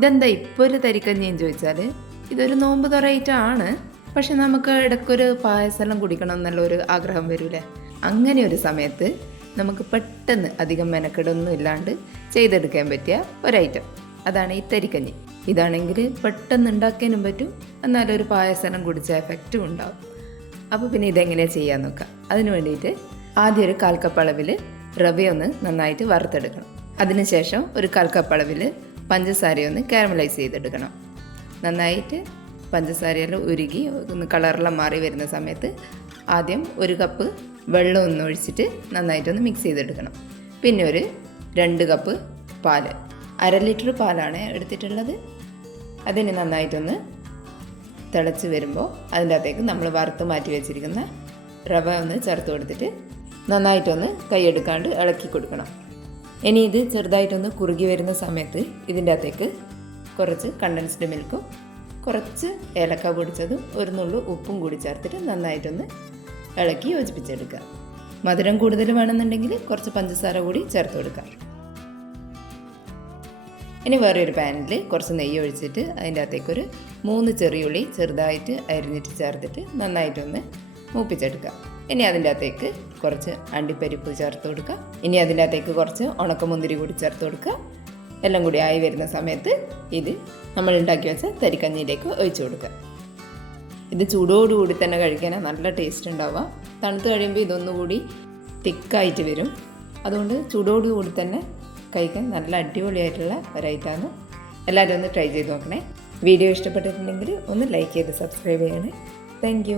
ഇതെന്താ ഇപ്പോൾ ഒരു തരിക്കഞ്ഞിയെന്ന് ചോദിച്ചാൽ ഇതൊരു നോമ്പ് തുറയിട്ടാണ്. പക്ഷെ നമുക്ക് ഇടയ്ക്കൊരു പായസമെല്ലാം കുടിക്കണം എന്നുള്ള ഒരു ആഗ്രഹം വരൂലേ? അങ്ങനെ ഒരു സമയത്ത് നമുക്ക് പെട്ടെന്ന് അധികം മെനക്കെടൊന്നും ഇല്ലാണ്ട് ചെയ്തെടുക്കാൻ പറ്റിയ ഒരൈറ്റം. അതാണ് ഈ തരിക്കഞ്ഞി. ഇതാണെങ്കിൽ പെട്ടെന്ന് ഉണ്ടാക്കാനും പറ്റും. എന്നാലും ഒരു പായസം കുടിച്ച എഫക്റ്റും ഉണ്ടാവും. അപ്പോൾ പിന്നെ ഇതെങ്ങനെയാണ് ചെയ്യാൻ നോക്കാം? അതിന് വേണ്ടിയിട്ട് ആദ്യം ഒരു കാൽ കപ്പ് അളവിൽ നന്നായിട്ട് വറുത്തെടുക്കണം. അതിനുശേഷം ഒരു കാൽ അളവിൽ പഞ്ചസാരയൊന്ന് കാരമലൈസ് ചെയ്തെടുക്കണം. നന്നായിട്ട് പഞ്ചസാരയെല്ലാം ഉരുകി ഒന്ന് കളറെല്ലാം മാറി വരുന്ന സമയത്ത് ആദ്യം ഒരു കപ്പ് വെള്ളം ഒന്ന് ഒഴിച്ചിട്ട് നന്നായിട്ടൊന്ന് മിക്സ് ചെയ്തെടുക്കണം. പിന്നെ ഒരു രണ്ട് കപ്പ് പാൽ. അര ലിറ്റർ പാലാണ് എടുത്തിട്ടുള്ളത്. അതിന് നന്നായിട്ടൊന്ന് തിളച്ച് വരുമ്പോൾ അതിന്റെ അകത്തേക്ക് നമ്മൾ വറുത്ത് മാറ്റി വെച്ചിരിക്കുന്ന റവ ഒന്ന് ചേർത്ത് കൊടുത്തിട്ട് നന്നായിട്ടൊന്ന് കൈയെടുക്കാണ്ട് ഇളക്കി കൊടുക്കണം. ഇനി ഇത് ചെറുതായിട്ടൊന്ന് കുറുകി വരുന്ന സമയത്ത് ഇതിന്റെ അകത്തേക്ക് കുറച്ച് കണ്ടൻസ്ഡ് മിൽക്കും കുറച്ച് ഏലക്ക പൊടിച്ചതും ഒരു നുള്ളു ഉപ്പും കൂടി ചേർത്തിട്ട് നന്നായിട്ടൊന്ന് ഇളക്കി യോജിപ്പിച്ചെടുക്കുക. മധുരം കൂടുതൽ വേണമെന്നുണ്ടെങ്കിൽ കുറച്ച് പഞ്ചസാര കൂടി ചേർത്ത് കൊടുക്കാം ഇനി വേറെ ഒരു പാനിൽ കുറച്ച് നെയ്യ് ഒഴിച്ചിട്ട് അതിന്റെ അകത്തേക്ക് ഒരു മൂന്ന് ചെറിയുള്ളി ചെറുതായിട്ട് അരിഞ്ഞിട്ട് ചേർത്തിട്ട് നന്നായിട്ടൊന്ന് മൂപ്പിച്ചെടുക്കുക. ഇനി അതിന്റെ അകത്തേക്ക് കുറച്ച് അണ്ടിപ്പരിപ്പ് ചേർത്ത് കൊടുക്കുക. ഇനി അതിന്റെ അകത്തേക്ക് കുറച്ച് ഉണക്കമുന്തിരി കൂടി ചേർത്ത് കൊടുക്കുക. എല്ലാം കൂടി ആയി വരുന്ന സമയത്ത് ഇത് നമ്മൾ ഉണ്ടാക്കി വെച്ച തരിക്കഞ്ഞിയിലേക്ക് ഒഴിച്ചു കൊടുക്കുക. ഇത് ചൂടോടുകൂടി തന്നെ കഴിക്കാനാണ് നല്ല ടേസ്റ്റ് ഉണ്ടാവുക. തണുത്ത് കഴിയുമ്പോൾ ഇതൊന്നുകൂടി തിക്കായിട്ട് വരും. അതുകൊണ്ട് ചൂടോടുകൂടി തന്നെ കഴിക്കാൻ നല്ല അടിപൊളിയായിട്ടുള്ള ഒരൈറ്റാണ് എല്ലാവരും ഒന്ന് ട്രൈ ചെയ്ത് നോക്കണേ. വീഡിയോ ഇഷ്ടപ്പെട്ടിട്ടുണ്ടെങ്കിൽ ഒന്ന് ലൈക്ക് ചെയ്ത് സബ്സ്ക്രൈബ് ചെയ്യണേ. താങ്ക്